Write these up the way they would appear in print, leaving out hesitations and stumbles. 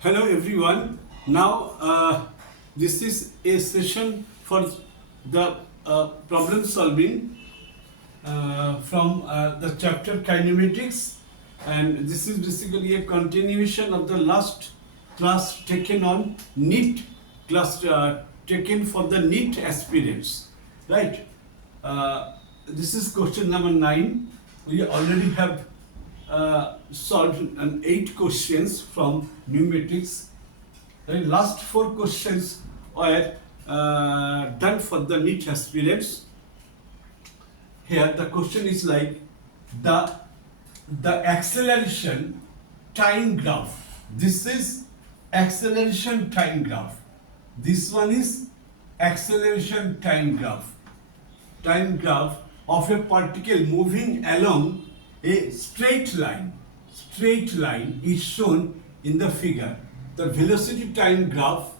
Hello everyone. Now this is a session for the problem solving from the chapter Kinematics, and this is basically a continuation of the last class taken on Neet class taken for the Neet aspirants, right? This is question number 9. We already have solved 8 questions from Numericals. The last 4 questions were done for the Neet aspirants. Here the question is like the acceleration time graph. This is acceleration time graph. This one is acceleration time graph. Time graph of a particle moving along a straight line is shown in the figure. The velocity time graph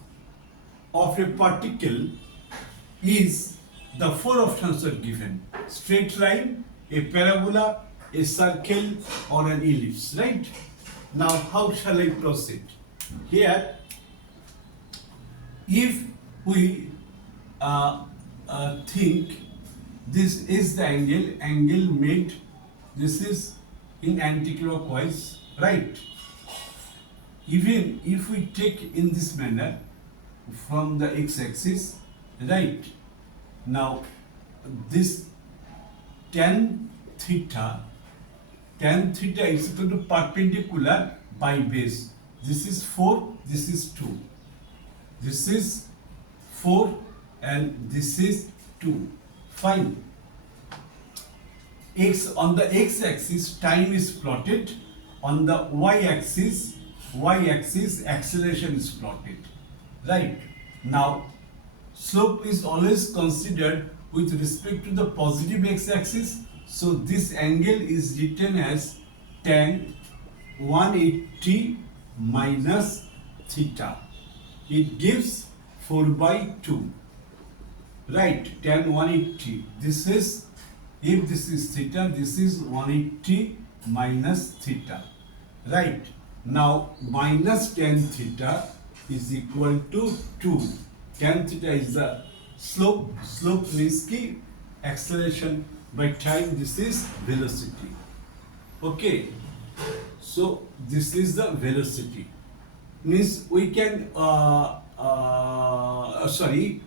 of a particle is, the 4 options are given: straight line, a parabola, a circle, or an ellipse, right? Now how shall I proceed? Here, if we think this is the angle made, this is in anticlockwise, right? Even if we take in this manner from the x-axis, right? Now this tan theta is equal to perpendicular by base. This is 4, this is 2. This is 4 and this is 2. Fine. On the x-axis time is plotted, on the y-axis acceleration is plotted, right? Now slope is always considered with respect to the positive x-axis, so this angle is written as tan 180 minus theta. It gives 4/2, right? Tan 180. This is, if this is theta, this is 180 minus theta, right? Now minus tan theta is equal to 2. Tan theta is the slope. Slope means ki acceleration by time. This is velocity. Okay. So this is the velocity. Means we can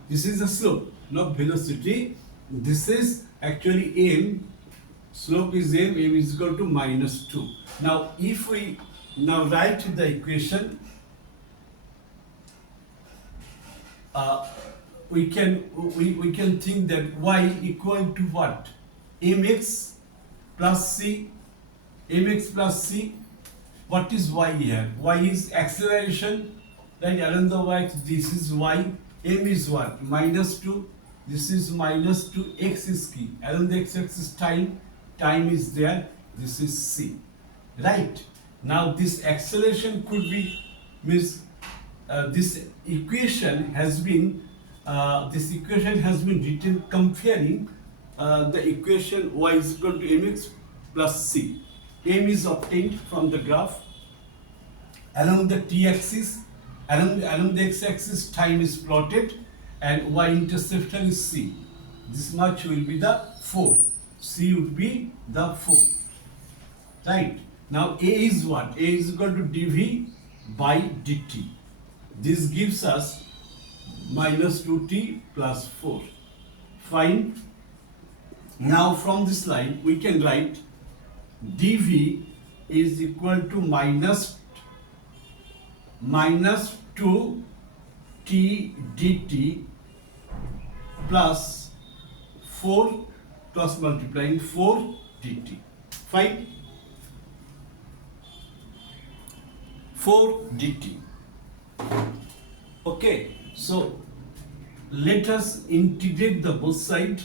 this is the slope, not velocity. This is actually m. Slope is m is equal to minus 2. Now if we now write the equation, we can think that y equal to what? Mx plus c. Mx plus c. What is y here? Y is acceleration, right? Along the y, this is y. M is what? Minus 2. This is minus 2. X is key. Along the x-axis time is there. This is c, right? Now this acceleration could be, means this equation has been written comparing the equation y is equal to mx plus c. M is obtained from the graph. Along the t-axis, along the x-axis, time is plotted, and y-interceptor is c. This much will be the 4. C would be the 4. Right? Now A is what? A is equal to dv by dt. This gives us minus 2t plus 4. Fine. Now from this line we can write dv is equal to minus 2t dt plus 4 plus multiplying 4 dt. Fine. 4 dt. Okay, so let us integrate the both side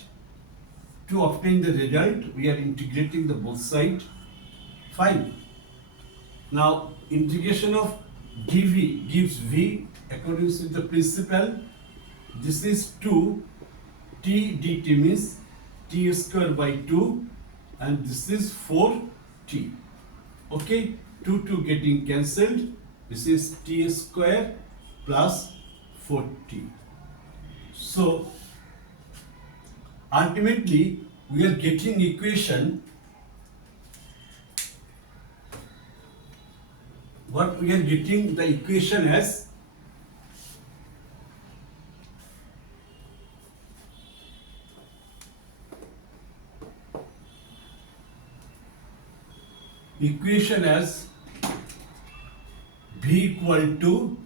to obtain the result. We are integrating the both side. Fine. Now integration of dv gives v according to the principle. This is 2 t dt means t square by 2, and this is 4t. Okay, 2 getting cancelled, This is t square plus 4t. So ultimately we are getting equation. What we are getting the equation as v equal to,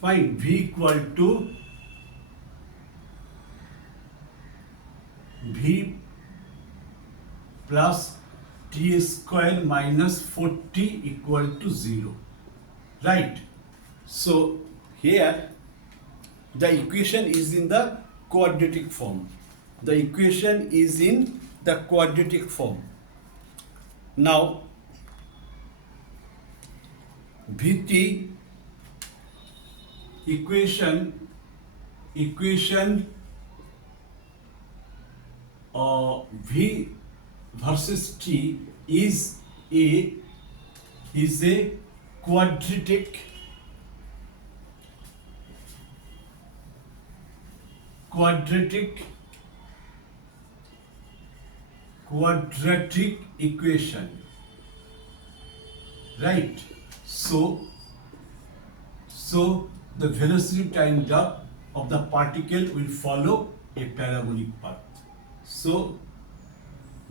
find v equal to v plus t square minus 4t equal to 0, right? So here the equation is in the quadratic form. The equation is in the quadratic form. Now Vt equation V versus T is a quadratic equation, right? So the velocity time drop of the particle will follow a parabolic path. So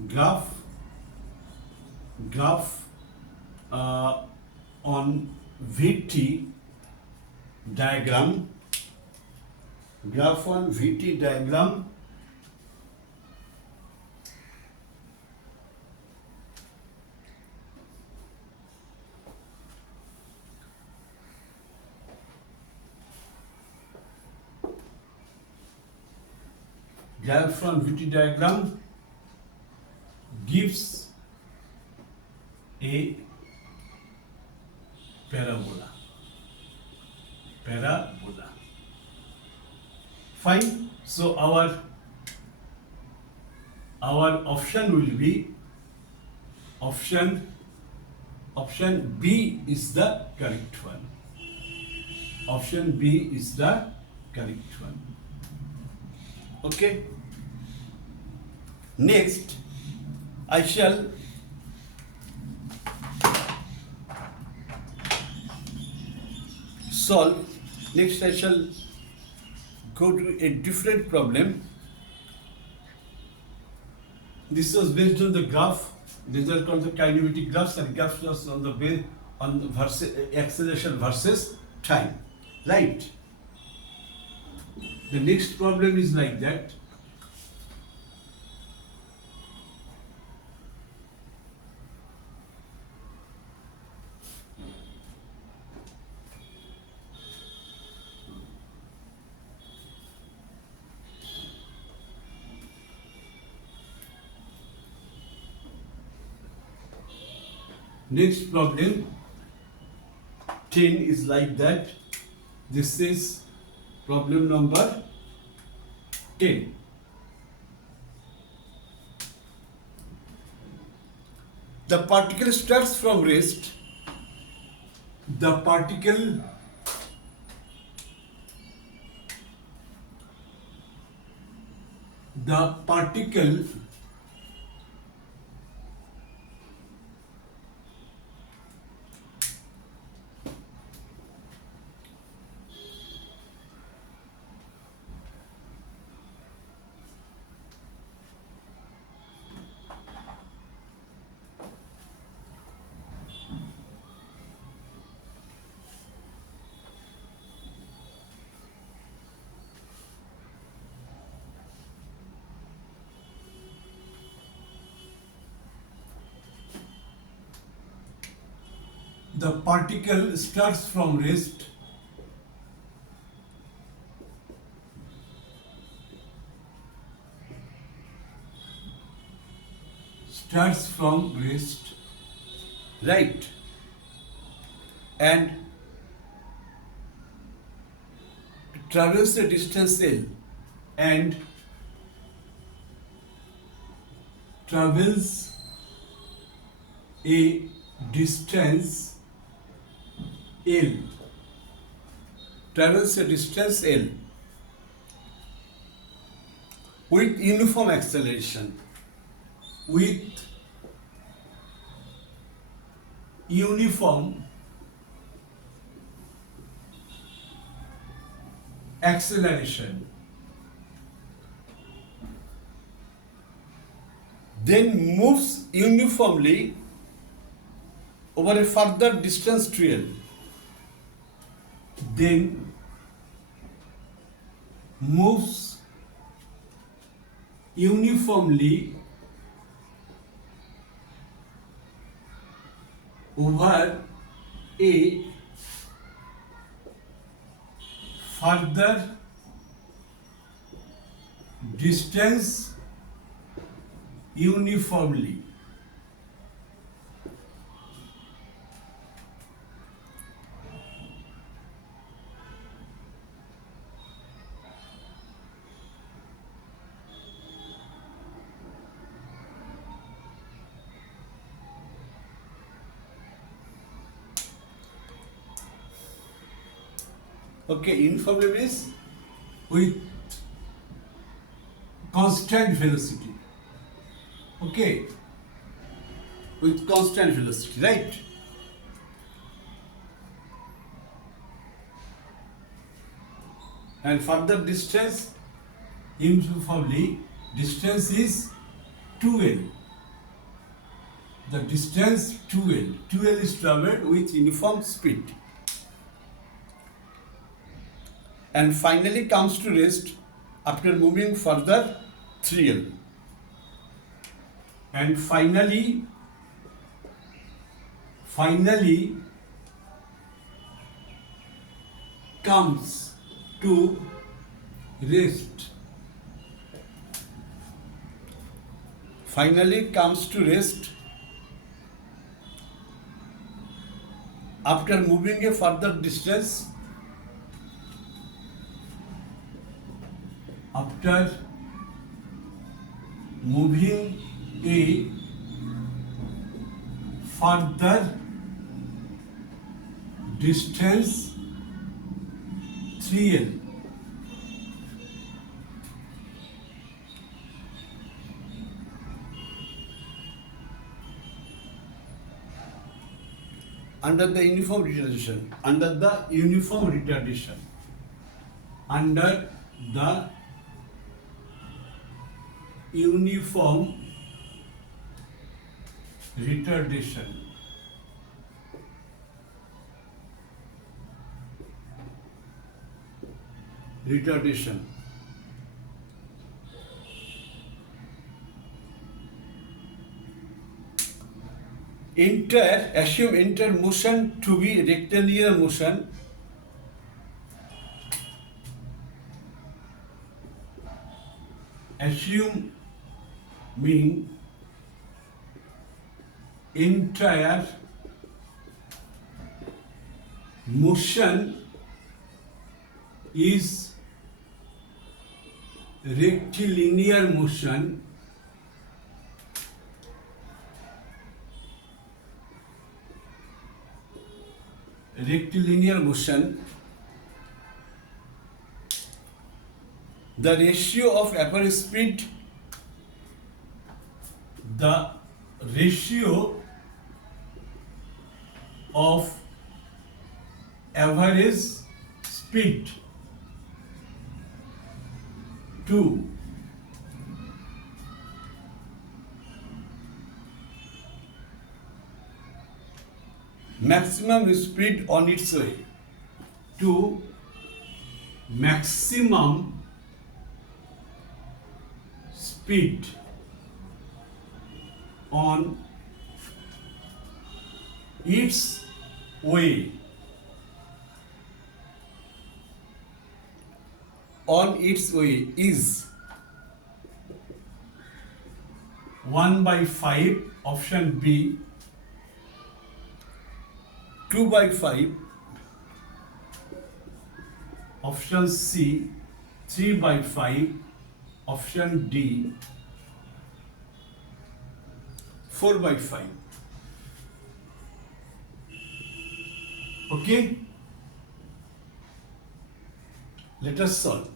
graph on Vt diagram, gives a parabola. Fine. So our option will be option B is the correct one. Option B is the correct one. Okay. Next, I shall go to a different problem. This was based on the graph. These are called the kinematic graphs, and graphs was on the acceleration versus time, right? The next problem is like that. Next problem 10 is like that. This is problem number 10. The particle starts from rest. The particle starts from rest. Right? And travels a distance L and travels a distance L, travels a distance L with uniform acceleration, with uniform acceleration, then moves uniformly over a further distance to L, then moves uniformly over a further distance uniformly. Okay, uniformly means with constant velocity. Okay, with constant velocity, right? And further distance uniformly, distance is 2L. The distance 2L. 2L is traveled with uniform speed. And finally comes to rest after moving further 3L. And finally comes to rest. Finally comes to rest after moving a further distance, after moving a further distance 3L. Under the uniform retardation, under the uniform retardation, under the uniform retardation, assume entire motion to be rectangular motion. Assume mean entire motion is rectilinear motion. Rectilinear motion, the ratio of apparent speed, the ratio of average speed to maximum speed on its way, to maximum speed on its way, is 1/5, option B, 2/5, option C, 3/5, option D, 4/5. Okay, let us solve.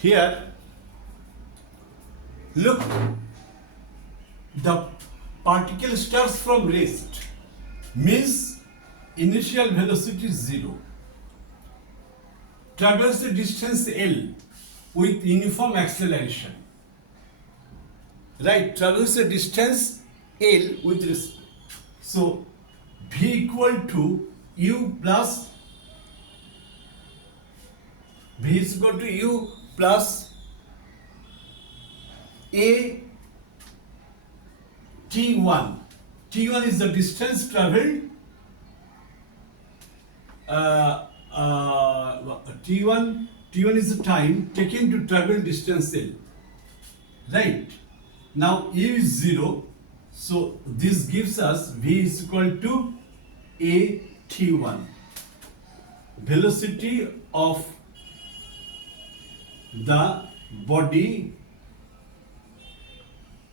Here, look, the particle starts from rest, means initial velocity is 0, travels the distance L with uniform acceleration, right? Travels the distance L with respect. So V equal to U plus V is equal to U plus A T1. T1 is the distance traveled. T1 is the time taken to travel distance L. Right. Now U is 0. So this gives us V is equal to A T1. Velocity of the body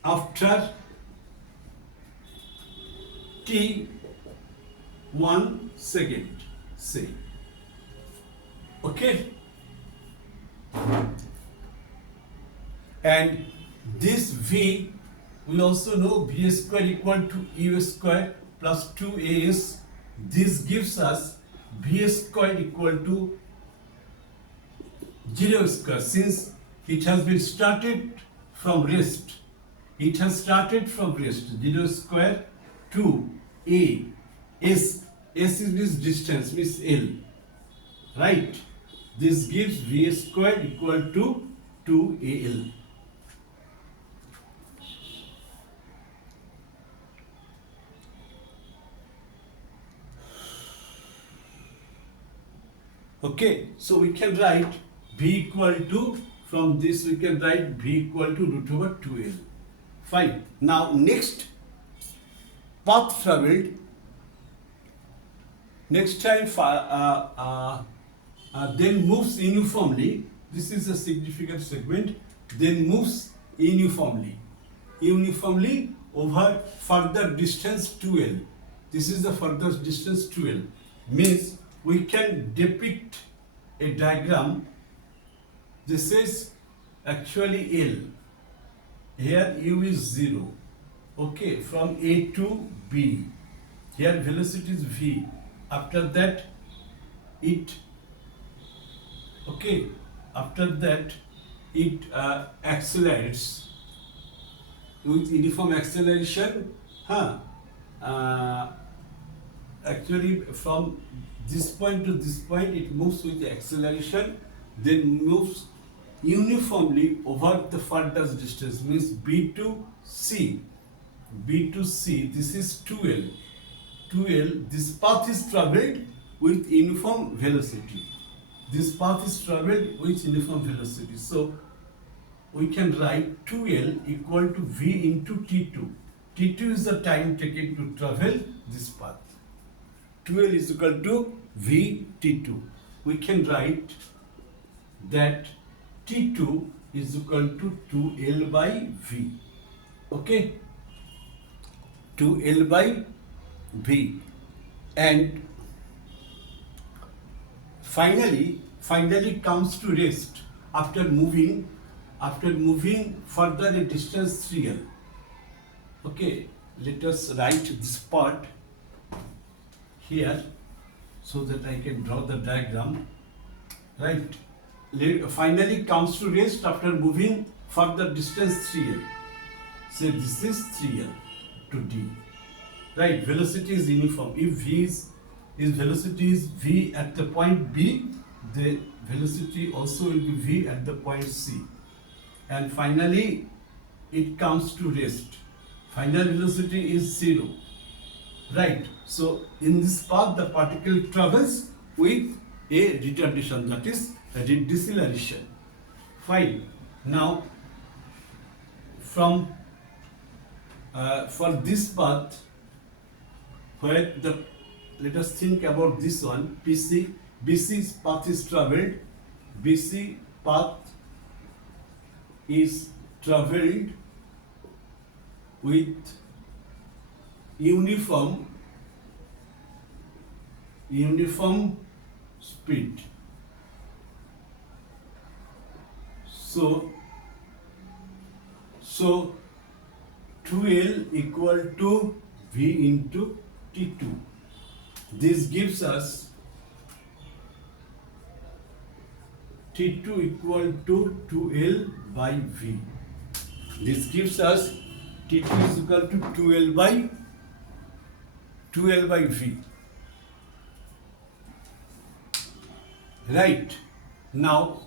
after T1 second, say. Okay? And this V, we also know V square equal to U square plus 2AS. This gives us V square equal to 0 square, since it has been started from rest. It has started from rest. 0 square to A. S is this distance, means L. Right? This gives V square equal to 2AL. Okay, so we can write V equal to, from this we can write V equal to root over 2L. Fine. Now next, path traveled. Next time then moves uniformly. This is a significant segment. Then moves uniformly over further distance 2L. This is the further distance 2L. Means we can depict a diagram. This is actually L. Here U is 0. Okay, from A to B. Here velocity is V. After that it accelerates with uniform acceleration. Actually from this point to this point it moves with the acceleration, then moves uniformly over the further distance, means B to C. This is 2L. This path is traveled with uniform velocity. So we can write 2L equal to V into T2. T2 is the time taken to travel this path. 2L is equal to V T2. We can write that T2 is equal to 2L by V. Okay? 2L by V. And finally comes to rest after moving further a distance 3L. Okay, let us write this part here so that I can draw the diagram. Right. Finally comes to rest after moving further distance 3L. Say this is 3L to D. Right, velocity is uniform. If velocity is V at the point B, the velocity also will be V at the point C. And finally, it comes to rest. Final velocity is 0. Right, so in this path, the particle travels with a retardation, that is a deceleration. Fine. Now, from for this path, where the, let us think about this one, BC's path is traveled, BC path is traveled with uniform speed. So 2L equal to V into T2. This gives us T2 equal to 2L by V. This gives us T2 is equal to 2L by V. Right. Now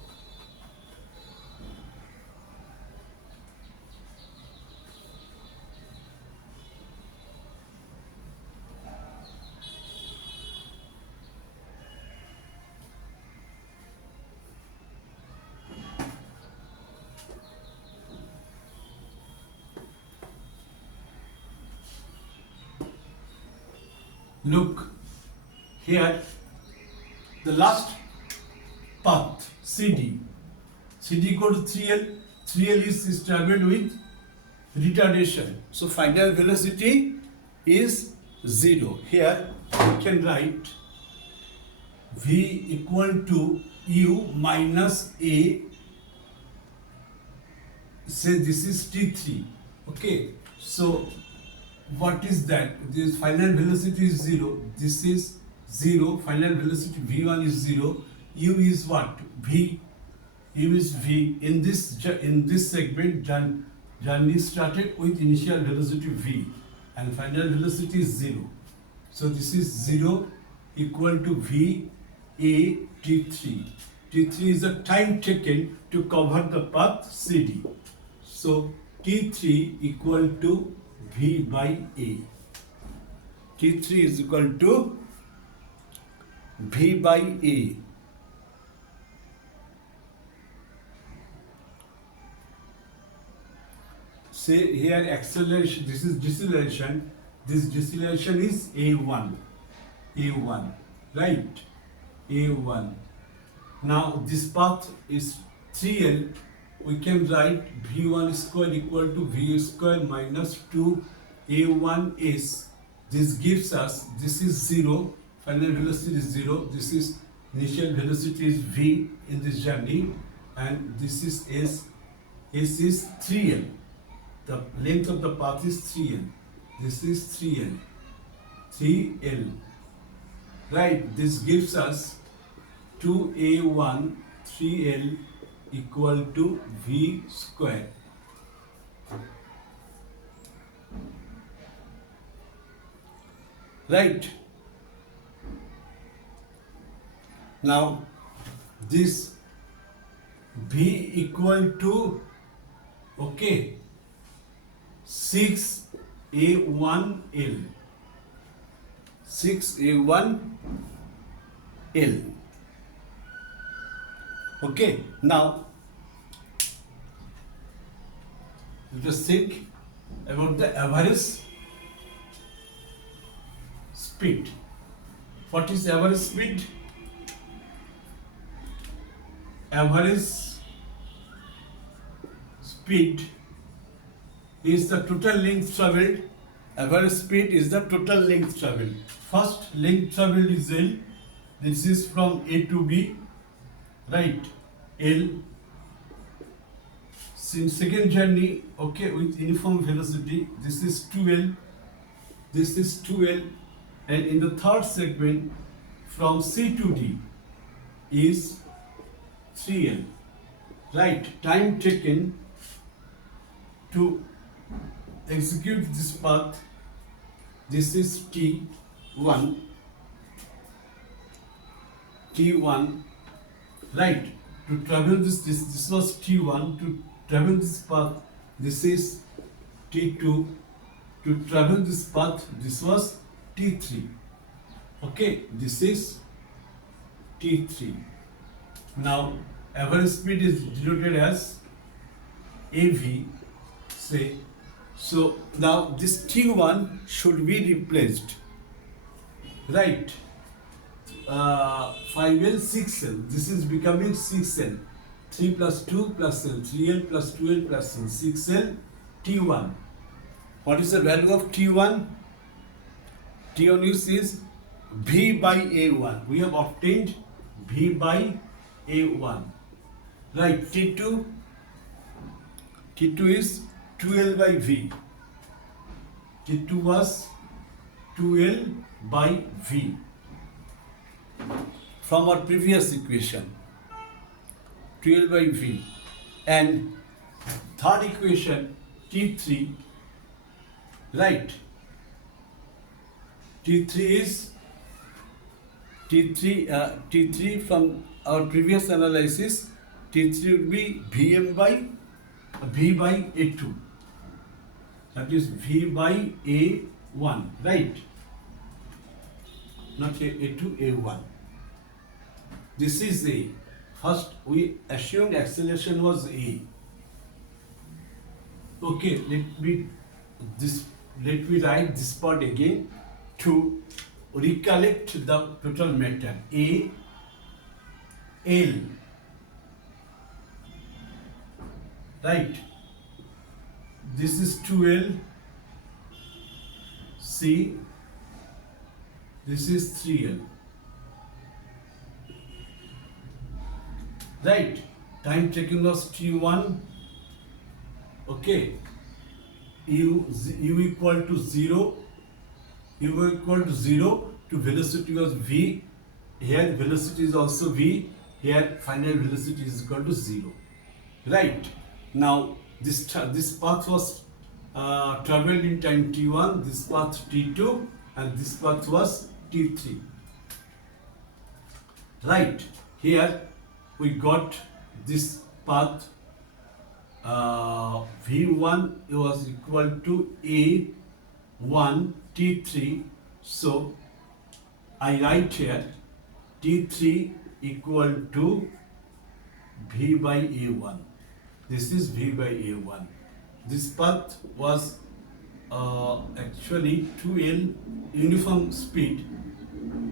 look here, the last path CD equal to 3L is traveled with retardation. So final velocity is 0. Here we can write V equal to U minus A. Say this is T3. Okay, so what is that? This final velocity is 0. This is 0. Final velocity V1 is 0. U is what? V. U is V. In this segment, journey started with initial velocity V, and final velocity is 0. So this is 0 equal to V A T3. T3 is the time taken to cover the path CD. So T3 equal to V by A. T3 is equal to V by A. Say here acceleration, this is deceleration. This deceleration is A1. A1, right? A1. Now this path is 3L. We can write V1 square equal to V square minus 2 A1S. This gives us, this is 0, final velocity is 0, this is initial velocity is V in this journey, and this is S. S is 3L. The length of the path is 3L. This is 3L. 3L. Right, this gives us 2A1 3L equal to V square. Right. Now this V equal to, okay, 6A1L. 6A1L. Okay, now just think about the average speed. What is average speed? Average speed is the total length traveled. Average speed is the total length traveled. First length traveled is L. This is from A to B. Right, L. In second journey, okay, with uniform velocity, this is 2L, this is 2L, and in the third segment, from C to D is 3L. Right, time taken to execute this path, this is T1, right, to travel this was T1, to travel this path, this is T2, to travel this path, this was T3, okay, this is T3. Now average speed is denoted as AV, say. So now this T1 should be replaced, right? 5L, 6L. This is becoming 6L. 3 plus 2 plus L. 3L plus 2L plus L. 6L, T1. What is the value of T1? T1 is V by A1. We have obtained V by A1. Right, T2 is 2L by V. T2 was 2L by V from our previous equation, 2L by V. And third equation, T3, right? T3 from our previous analysis, T3 would be VM by V by A2. That is V by A1, right? Not A2, A1. This is A. First, we assumed acceleration was A. Okay, let me write this part again to recollect the total matter. A, L, right? This is 2L, C, this is 3L, right? Time taken was T1, okay? U equal to 0, to velocity was V. Here velocity is also V. Here final velocity is equal to 0. Right. Now this path was traveled in time T1, this path T2, and this path was T3. Right. Here we got this path V1 was equal to A1 T3. So I write here T3 equal to V by A1. This is V by A1. This path was actually 2L uniform speed.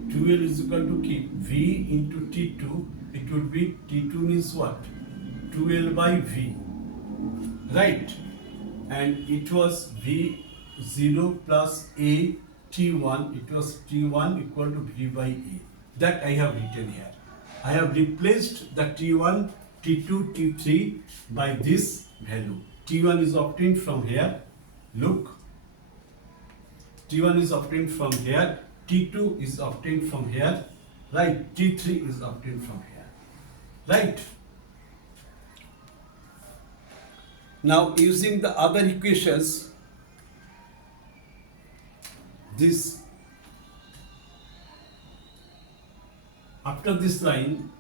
2L is equal to V into T2. It would be T2 means what? 2L by V. Right? And it was V0 plus A T1. It was T1 equal to V by A. That I have written here. I have replaced the T1, T2, T3 by this value. T1 is obtained from here. Look. T1 is obtained from here. T2 is obtained from here. Right. T3 is obtained from here. Right. Now using the other equations, this after this line,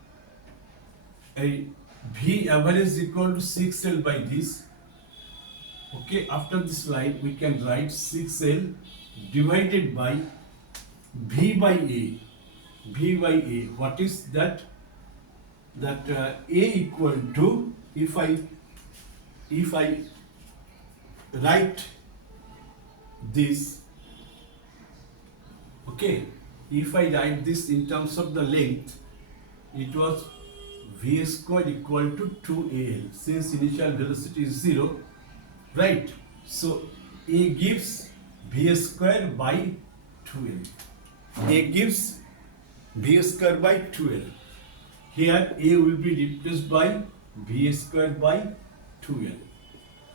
a V average is equal to 6L by this. Okay, after this line we can write 6L divided by V by A. V by A. What is that? That A equal to, if I write this, okay, if I write this in terms of the length, it was V square equal to 2AL, since initial velocity is 0, right? So A gives V square by 2L. A gives V square by 2L. Here A will be replaced by V square by 2L.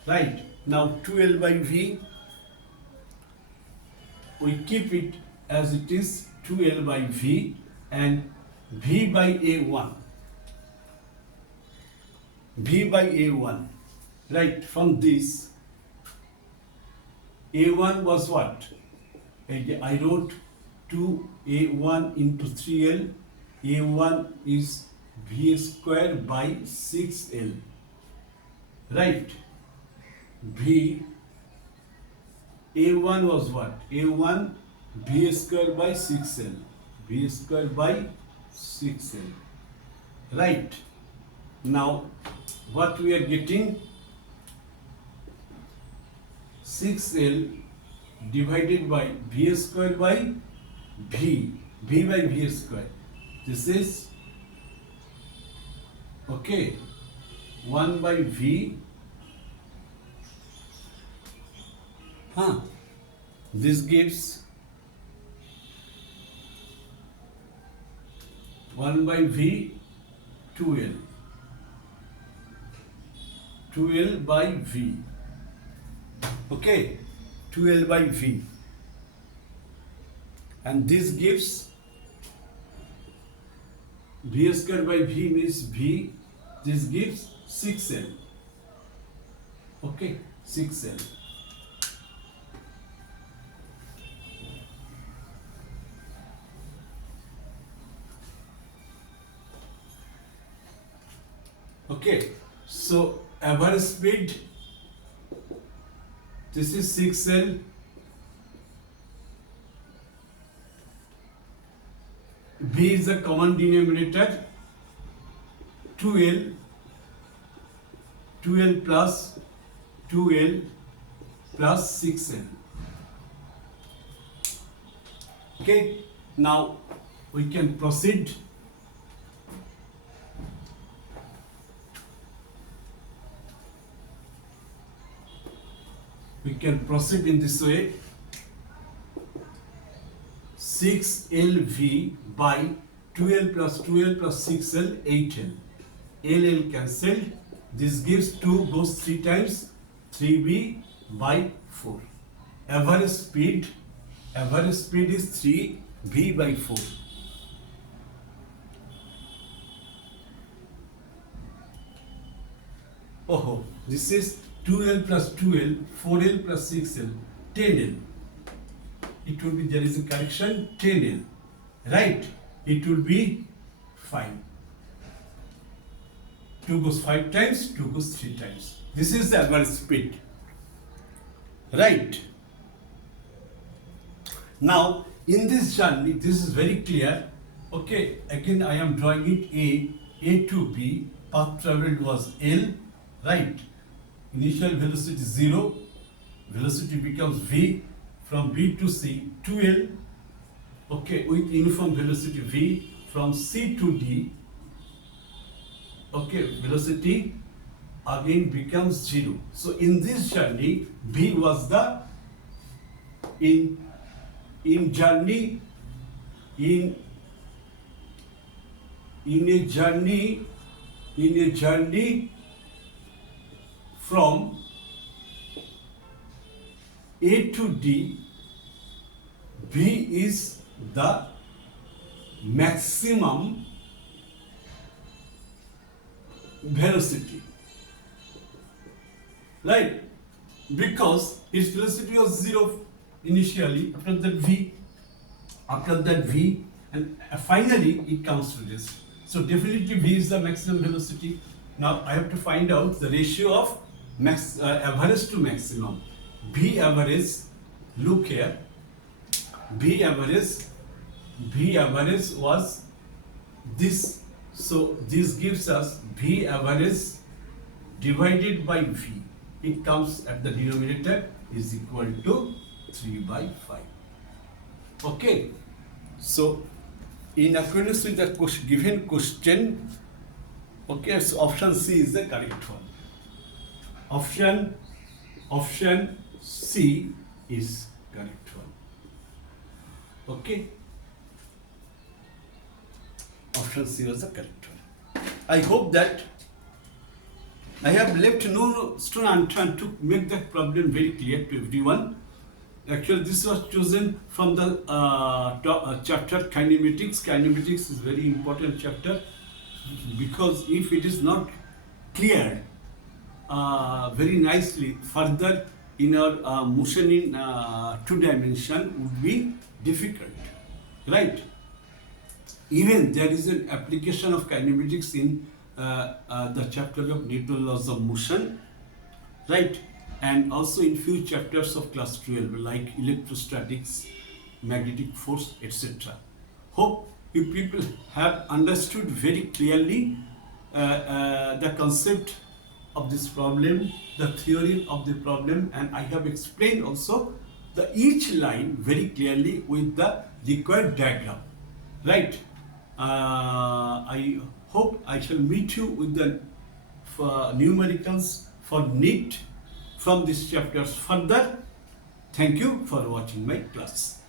Right? Now 2L by V, we keep it as it is, 2L by V, and V by A1. V by A1. Right? From this, A1 was what? I wrote 2A1 into 3L. A1 is V square by 6L. Right? V A1 was what? A1 V square by 6L. V square by 6L. Right? Now, what we are getting? 6L divided by V square by V by V square. This is okay 1 by V. This gives 1 by V 2L. 2L by V. Okay, 2L by V. And this gives V square by V means V. This gives 6L. Okay, 6L. Okay, so average speed, this is 6L. V is the common denominator. 2L plus 2L plus 6L. Okay, now we can proceed. We can proceed in this way. 6LV by 2L plus 6L, 8L. LL cancelled. This gives 2 goes 3 times, 3V by 4. Average speed is 3V by 4. Oh, this is 2L plus 2L, 4L plus 6L, 10L. It will be, there is a correction, 10L, right? It will be 5. 2 goes 5 times, 2 goes 3 times. This is the average speed, right? Now, in this journey, this is very clear. Okay, again I am drawing it A to B, path traveled was L, right? Initial velocity 0, velocity becomes V, from V to C 2L, okay, with uniform velocity V, from C to D, okay, velocity again becomes 0. So in this journey, V was the in a journey from A to D, V is the maximum velocity, right? Because its velocity was 0 initially, after that V, and finally it comes to this. So definitely V is the maximum velocity. Now I have to find out the ratio of average to maximum. V average, look here, V average was this. So this gives us V average divided by V. It comes at the denominator is equal to 3 by 5. Okay. So in accordance with the given question, okay, so option C is the correct one. Option C is correct one. Okay. Option C was the correct one. I hope that I have left no stone unturned to make that problem very clear to everyone. Actually, this was chosen from the chapter Kinematics. Kinematics is very important chapter, because if it is not cleared very nicely further in our motion in 2 dimension would be difficult, right? Even there is an application of kinematics in the chapter of Newton's laws of motion, right? And also in few chapters of class 12 like electrostatics, magnetic force, etc. Hope you people have understood very clearly the concept of this problem, the theory of the problem, and I have explained also the each line very clearly with the required diagram. Right? I hope I shall meet you with the numericals for Neet from this chapters further. Thank you for watching my class.